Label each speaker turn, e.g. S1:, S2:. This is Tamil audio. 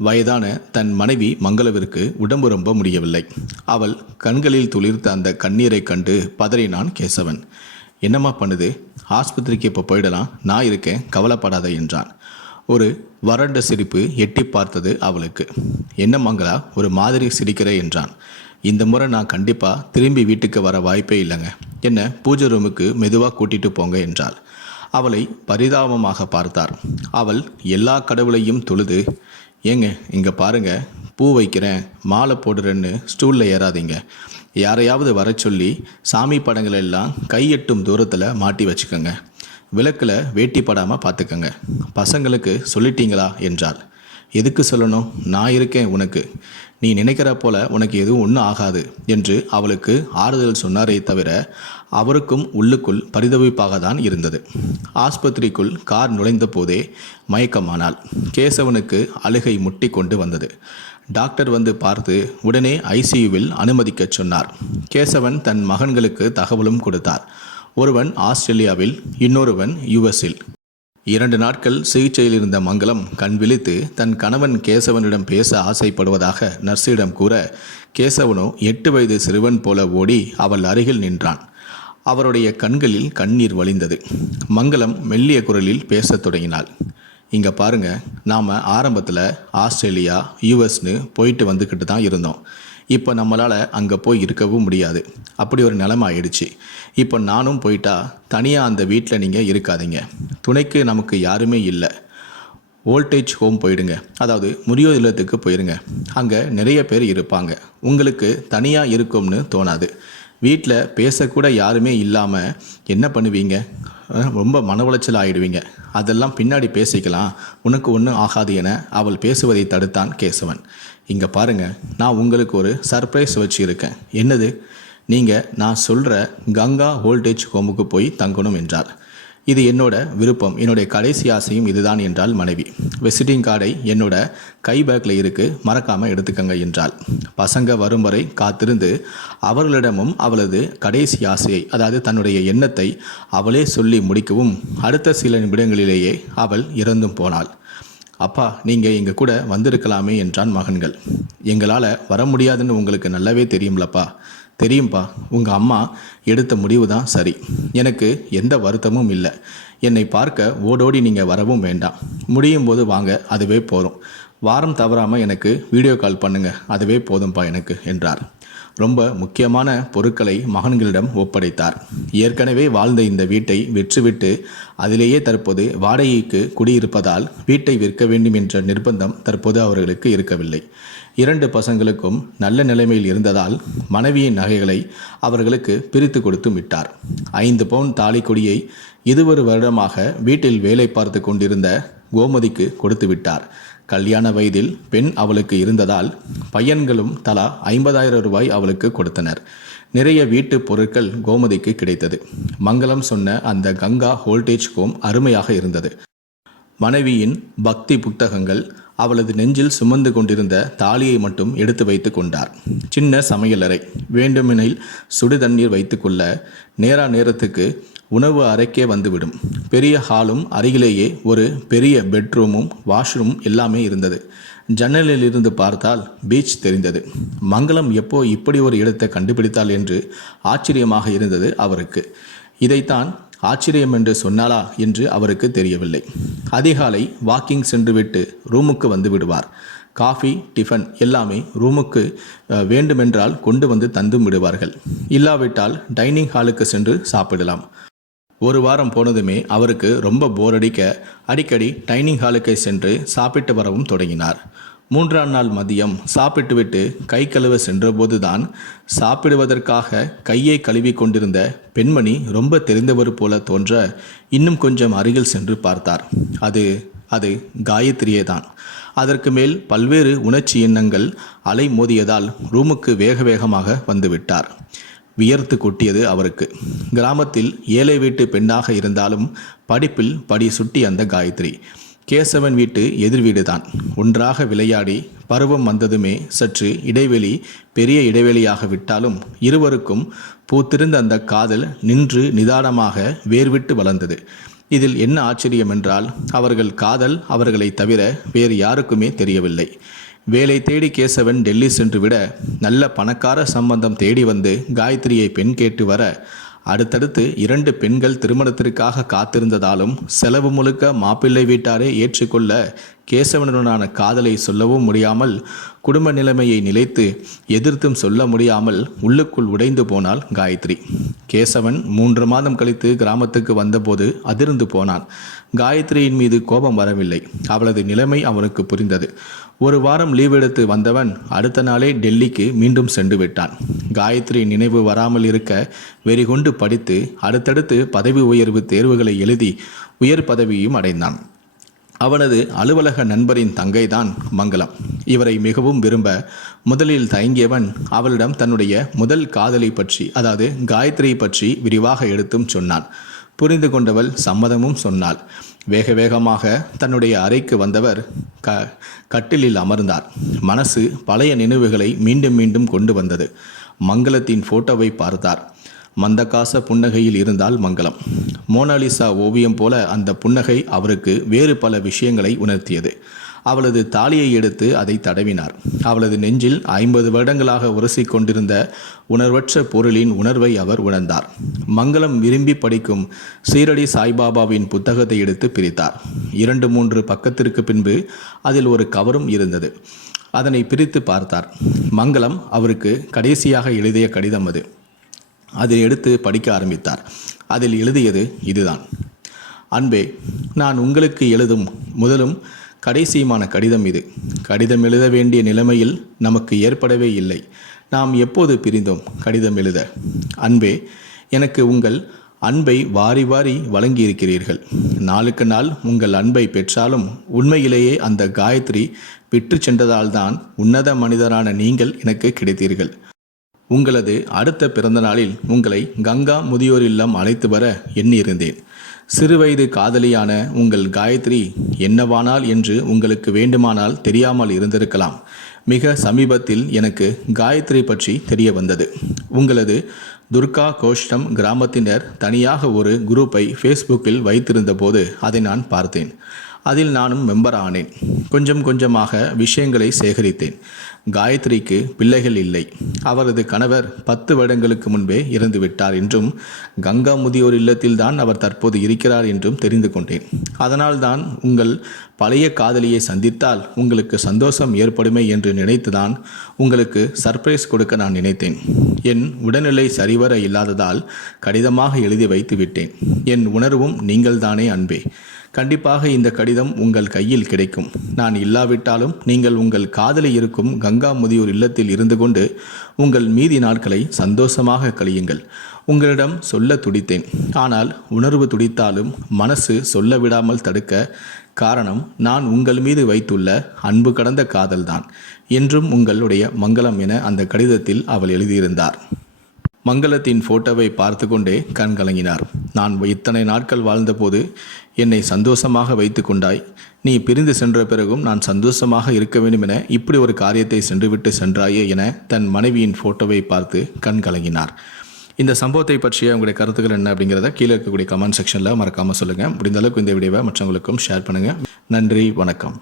S1: வயதான தன் மனைவி மங்களவிற்கு உடம்பு ரொம்ப முடியவில்லை. அவள் கண்களில் துளிர்த்த அந்த கண்ணீரைக் கண்டு பதறினான் கேசவன். என்னம்மா பண்ணுது? ஆஸ்பத்திரிக்கு இப்போ போயிடலாம். நான் இருக்கேன். கவலைப்படாத என்றான். ஒரு வறண்ட சிரிப்பு எட்டி பார்த்தது அவளுக்கு. என்ன மங்களா ஒரு மாதிரி சிரிக்கிற என்றான். இந்த முறை நான் கண்டிப்பாக திரும்பி வீட்டுக்கு வர வாய்ப்பே இல்லைங்க. என்ன பூஜை ரூமுக்கு மெதுவாக கூட்டிட்டு போங்க என்றாள். அவளை பரிதாபமாக பார்த்தார். அவள் எல்லா கடவுளையும் தொழுது ஏங்க இங்கே பாருங்கள் பூ வைக்கிறேன் மாலை போடுறேன்னு ஸ்டூலில் ஏறாதீங்க. யாரையாவது வர சொல்லி சாமி படங்கள் எல்லாம் கையெட்டும் தூரத்தில் மாட்டி வச்சுக்கோங்க. விளக்கில் வேட்டி படாமல் பார்த்துக்கோங்க பசங்களுக்கு சொல்லிட்டீங்களா என்றார் எதுக்கு சொல்லணும்? நான் இருக்கேன் உனக்கு. நீ நினைக்கிற போல உனக்கு எதுவும் ஒன்றும் ஆகாது என்று அவளுக்கு ஆறுதல் சொன்னாரே தவிர அவருக்கும் உள்ளுக்குள் பரிதவிப்பாக தான் இருந்தது. ஆஸ்பத்திரிக்குள் கார் நுழைந்த போதே மயக்கமானாள். கேசவனுக்கு அழுகை முட்டி கொண்டு வந்தது. டாக்டர் வந்து பார்த்து உடனே ஐசியூவில் அனுமதிக்கச் சொன்னார். கேசவன் தன் மகன்களுக்கு தகவலும் கொடுத்தார். ஒருவன் ஆஸ்திரேலியாவில் இன்னொருவன் யுஎஸில் இரண்டு நாட்கள் சிகிச்சையில் இருந்த மங்களம் கண் விழித்து தன் கணவன் கேசவனிடம் பேச ஆசைப்படுவதாக நர்ஸிடம் கூற கேசவனோ எட்டு வயது சிறுவன் போல ஓடி அவள் அருகில் நின்றான். அவருடைய கண்களில் கண்ணீர் வழிந்தது. மங்களம் மெல்லிய குரலில் பேசத் தொடங்கினாள். இங்கே பாருங்க நாம் ஆரம்பத்தில் ஆஸ்திரேலியா யூஎஸ்னு போயிட்டு வந்துக்கிட்டு தான் இருந்தோம். இப்போ நம்மளால் அங்கே போய் இருக்கவும் முடியாது. அப்படி ஒரு நிலைமை ஆயிடுச்சு. இப்போ நானும் போயிட்டா தனியாக அந்த வீட்டில் நீங்கள் இருக்காதீங்க. துணைக்கு நமக்கு யாருமே இல்லை. ஓல்டேஜ் ஹோம் போயிடுங்க. அதாவது முதியோர் இல்லத்துக்கு போயிடுங்க அங்கே நிறைய பேர் இருப்பாங்க. உங்களுக்கு தனியாக இருக்கும்னு தோணாது. வீட்டில் பேசக்கூட யாருமே இல்லாமல் என்ன பண்ணுவீங்க? ரொம்ப மன உளைச்சல் ஆயிடுவீங்க அதெல்லாம் பின்னாடி பேசிக்கலாம். உனக்கு ஒன்றும் ஆகாது என அவள் பேசுவதை தடுத்தான் கேசவன். இங்கே பாருங்க நான் உங்களுக்கு ஒரு சர்ப்ரைஸ் வச்சுருக்கேன். என்னது? நீங்கள் நான் சொல்கிற கங்கா ஓல்டேஜ் ஹோமுக்கு போய் தங்கணும் என்றார் இது என்னோட விருப்பம். என்னுடைய கடைசி ஆசையும் இதுதான் என்றால் மனைவி. விசிட்டிங் கார்டை என்னோட கை பேக்கில் இருக்கு. மறக்காமல் எடுத்துக்கங்க என்றாள். பசங்க வரும் வரை காத்திருந்து அவர்களிடமும் அவளது கடைசி ஆசையை அதாவது தன்னுடைய எண்ணத்தை அவளே சொல்லி முடிக்கவும் அடுத்த சில நிமிடங்களிலேயே அவள் இறந்தும் போனாள். அப்பா நீங்கள் எங்கள் கூட வந்திருக்கலாமே என்றான் மகன்கள். எங்களால் வர முடியாதுன்னு உங்களுக்கு நல்லாவே தெரியும்லப்பா. தெரியும்பா உங்கள் அம்மா எடுத்த முடிவு தான் சரி. எனக்கு எந்த வருத்தமும் இல்லை. என்னை பார்க்க ஓடோடி நீங்கள் வரவும் வேண்டாம். முடியும் போது வாங்க அதுவே போதும் வாரம் தவறாமல் எனக்கு வீடியோ கால் பண்ணுங்கள் அதுவே போதும்பா எனக்கு என்றார். ரொம்ப முக்கியமான பொருட்களை மகன்களிடம் ஒப்படைத்தார். ஏற்கனவே வாழ்ந்த இந்த வீட்டை விற்றுவிட்டு அதிலேயே தற்போது வாடகைக்கு குடியிருப்பதால் வீட்டை விற்க வேண்டும் என்ற நிர்பந்தம் தற்போது அவர்களுக்கு இருக்கவில்லை. இரண்டு பசங்களுக்கும் நல்ல நிலைமையில் இருந்ததால் மனைவியின் நகைகளை அவர்களுக்கு பிரித்து கொடுத்து விட்டார். ஐந்து பவுன் தாலி கொடியை இருவரு வருடமாக வீட்டில் வேலை பார்த்து கொண்டிருந்த கோமதிக்கு கொடுத்து விட்டார். கல்யாண வயதில் பெண் அவளுக்கு இருந்ததால் பையன்களும் தலா ஐம்பதாயிரம் ரூபாய் அவளுக்கு கொடுத்தனர். நிறைய வீட்டு பொருட்கள் கோமதிக்கு கிடைத்தது. மங்களம் சொன்ன அந்த கங்கா ஹோல்டேஜ் ஹோம் அருமையாக இருந்தது. மனைவியின் பக்தி புத்தகங்கள் அவளது நெஞ்சில் சுமந்து கொண்டிருந்த தாலியை மட்டும் எடுத்து வைத்து கொண்டார். சின்ன சமையலறை வேண்டுமெனில் சுடு தண்ணீர் வைத்துக்கொள்ள நேரா நேரத்துக்கு உணவு அறைக்கே வந்துவிடும். பெரிய ஹாலும் அருகிலேயே ஒரு பெரிய பெட்ரூமும் வாஷ்ரூமும் எல்லாமே இருந்தது. ஜன்னலில் இருந்து பார்த்தால் பீச் தெரிந்தது. மங்களம் எப்போ இப்படி ஒரு இடத்தை கண்டுபிடித்தாள் என்று ஆச்சரியமாக இருந்தது அவருக்கு. இதைத்தான் ஆச்சரியம் என்று சொன்னாளா என்று அவருக்கு தெரியவில்லை. அதிகாலை வாக்கிங் சென்றுவிட்டு ரூமுக்கு வந்து விடுவார். காஃபி டிஃபன் எல்லாமே ரூமுக்கு வேண்டுமென்றால் கொண்டு வந்து தந்தும் விடுவார்கள். இல்லாவிட்டால் டைனிங் ஹாலுக்கு சென்று சாப்பிடலாம். ஒரு வாரம் போனதுமே அவருக்கு ரொம்ப போர் அடிக்க அடிக்கடி டைனிங் ஹாலுக்கு சென்று சாப்பிட்டு வரவும் தொடங்கினார். மூன்றாம் நாள் மதியம் சாப்பிட்டுவிட்டு கை கழுவ சென்றபோதுதான் சாப்பிடுவதற்காக கையை கழுவி கொண்டிருந்த பெண்மணி ரொம்ப தெரிந்தவர் போல தோன்ற இன்னும் கொஞ்சம் அருகில் சென்று பார்த்தார். அது அது காயத்ரியே தான் அதற்கு மேல் பல்வேறு உணர்ச்சி எண்ணங்கள் அலை மோதியதால் ரூமுக்கு வேக வேகமாக வந்துவிட்டார். வியர்த்து கொட்டியது அவருக்கு. கிராமத்தில் ஏழை வீட்டு பெண்ணாக இருந்தாலும் படிப்பில் படி சுட்டி அந்த காயத்ரி. கேசவன் வீட்டு எதிர் வீடுதான். ஒன்றாக விளையாடி பருவம் வந்ததுமே சற்று இடைவெளி பெரிய இடைவெளியாக விட்டாலும் இருவருக்கும் பூத்திருந்த அந்த காதல் நின்று நிதானமாக வேர்விட்டு வளர்ந்தது. இதில் என்ன ஆச்சரியம் என்றால் அவர்கள் காதல் அவர்களை தவிர வேறு யாருக்குமே தெரியவில்லை. வேலை தேடி கேசவன் டெல்லி சென்று விட நல்ல பணக்கார சம்பந்தம் தேடி வந்து காயத்ரியை பெண் கேட்டு வர அடுத்தடுத்து இரண்டு பெண்கள் திருமணத்திற்காக காத்திருந்ததாலும் செலவு முழுக்க மாப்பிள்ளை வீட்டாரே ஏற்றுக்கொள்ள கேசவனுடனான காதலை சொல்லவும் முடியாமல் குடும்ப நிலைமையை நிலைத்து எதிர்த்தும் சொல்ல முடியாமல் உள்ளுக்குள் உடைந்து போனாள் காயத்ரி. கேசவன் மூன்று மாதம் கழித்து கிராமத்துக்கு வந்தபோது அதிர்ந்து போனான். காயத்ரியின் மீது கோபம் வரவில்லை. அவளது நிலைமை அவனுக்கு புரிந்தது. ஒரு வாரம் லீவ் எடுத்து வந்தவன் அடுத்த நாளே டெல்லிக்கு மீண்டும் சென்று விட்டான். காயத்ரி நினைவு வராமல் இருக்க வெறிகொண்டு படித்து அடுத்தடுத்து பதவி உயர்வு தேர்வுகளை எழுதி உயர் பதவியும் அடைந்தான். அவனது அலுவலக நண்பரின் தங்கைதான் மங்களம். இவரை மிகவும் விரும்ப முதலில் தயங்கியவன் அவளிடம் தன்னுடைய முதல் காதலை பற்றி அதாவது காயத்ரி பற்றி விரிவாக எடுத்தும் சொன்னான். புரிந்து கொண்டவள் சம்மதமும் சொன்னாள். வேக வேகமாக தன்னுடைய அறைக்கு வந்தவர் க கட்டிலில் அமர்ந்தார். மனசு பழைய நினைவுகளை மீண்டும் மீண்டும் கொண்டு வந்தது. மங்களத்தின் போட்டோவை பார்த்தார். மந்தகாச புன்னகையில் இருந்தால் மங்களம். மோனாலிசா ஓவியம் போல அந்த புன்னகை அவருக்கு வேறு பல விஷயங்களை உணர்த்தியது. அவளது தாலியை எடுத்து அதை தடவினார். அவளது நெஞ்சில் ஐம்பது வருடங்களாக உரசி கொண்டிருந்த உணர்வற்ற பொருளின் உணர்வை அவர் உணர்ந்தார். மங்களம் விரும்பி படிக்கும் சீரடி சாய்பாபாவின் புத்தகத்தை எடுத்து பிரித்தார். இரண்டு மூன்று பக்கத்திற்கு பின்பு அதில் ஒரு கவரும் இருந்தது. அதனை பிரித்து பார்த்தார். மங்களம் அவருக்கு கடைசியாக எழுதிய கடிதம் அது. அதை எடுத்து படிக்க ஆரம்பித்தார். அதில் எழுதியது இதுதான். அன்பே நான் உங்களுக்கு எழுதும் முதலும் கடைசியுமான கடிதம் இது. கடிதம் எழுத வேண்டிய நிலைமையில் நமக்கு ஏற்படவே இல்லை. நாம் எப்போது பிரிந்தோம்? கடிதம் எழுத. அன்பே எனக்கு உங்கள் அன்பை வாரி வாரி வழங்கியிருக்கிறீர்கள். நாளுக்கு நாள் உங்கள் அன்பை பெற்றாலும் உண்மையிலேயே அந்த காயத்ரி விற்று சென்றதால்தான் உன்னத மனிதரான நீங்கள் எனக்கு கிடைத்தீர்கள். உங்களது அடுத்த பிறந்த நாளில் உங்களை கங்கா முதியோர் இல்லம் அழைத்து வர எண்ணியிருந்தேன். சிறுவயது காதலியான உங்கள் காயத்ரி என்னவானால் என்று உங்களுக்கு வேண்டுமானால் தெரியாமல் இருந்திருக்கலாம். மிக சமீபத்தில் எனக்கு காயத்ரி பற்றி தெரிய வந்தது. உங்களது துர்கா கோஷ்டம் கிராமத்தினர் தனியாக ஒரு குரூப்பை ஃபேஸ்புக்கில் வைத்திருந்த போது அதை நான் பார்த்தேன். அதில் நானும் மெம்பர் ஆனேன் கொஞ்சம் கொஞ்சமாக விஷயங்களை சேகரித்தேன். காயத்ரிக்கு பிள்ளைகள் இல்லை. அவரது கணவர் பத்து வருடங்களுக்கு முன்பே இறந்துவிட்டார் என்றும் கங்கா முதியோர் இல்லத்தில்தான் அவர் தற்போது இருக்கிறார் என்றும் தெரிந்து கொண்டேன். அதனால்தான் உங்கள் பழைய காதலியை சந்தித்தால் உங்களுக்கு சந்தோஷம் ஏற்படுமே என்று நினைத்துதான் உங்களுக்கு சர்ப்ரைஸ் கொடுக்க நான் நினைத்தேன். என் உடல்நிலை சரிவர இல்லாததால் கடிதமாக எழுதி வைத்து விட்டேன் என் உணர்வும் நீங்கள்தானே அன்பே. கண்டிப்பாக இந்த கடிதம் உங்கள் கையில் கிடைக்கும். நான் இல்லாவிட்டாலும் நீங்கள் உங்கள் காதலி இருக்கும் கங்கா முதியோர் இல்லத்தில் இருந்து கொண்டு உங்கள் மீதி நாட்களை சந்தோஷமாக கழியுங்கள். உங்களிடம் சொல்ல துடித்தேன். ஆனால் உணர்வு துடித்தாலும் மனசு சொல்ல விடாமல் தடுக்க காரணம் நான் உங்கள் மீது வைத்துள்ள அன்பு கடந்த காதல்தான். என்றும் உங்களுடைய மங்களம் என அந்த கடிதத்தில் அவள் எழுதியிருந்தார். மங்களத்தின் போட்டோவை பார்த்து கொண்டே கண் கலங்கினார். நான் இத்தனை நாட்கள் வாழ்ந்தபோது என்னை சந்தோஷமாக வைத்து கொண்டாய். நீ பிரிந்து சென்ற பிறகும் நான் சந்தோஷமாக இருக்க வேண்டும் என இப்படி ஒரு காரியத்தை சென்றுவிட்டு சென்றாயே என தன் மனைவியின் போட்டோவை பார்த்து கண் கலங்கினார். இந்த சம்பவத்தை பற்றிய உங்களுடைய கருத்துக்கள் என்ன அப்படிங்கிறத கீழே இருக்கக்கூடிய கமெண்ட் செக்ஷனில் மறக்காமல் சொல்லுங்கள் முடிந்த அளவுக்கு இந்த வீடியோவை மற்றவங்களுக்கும் ஷேர் பண்ணுங்கள் நன்றி வணக்கம்.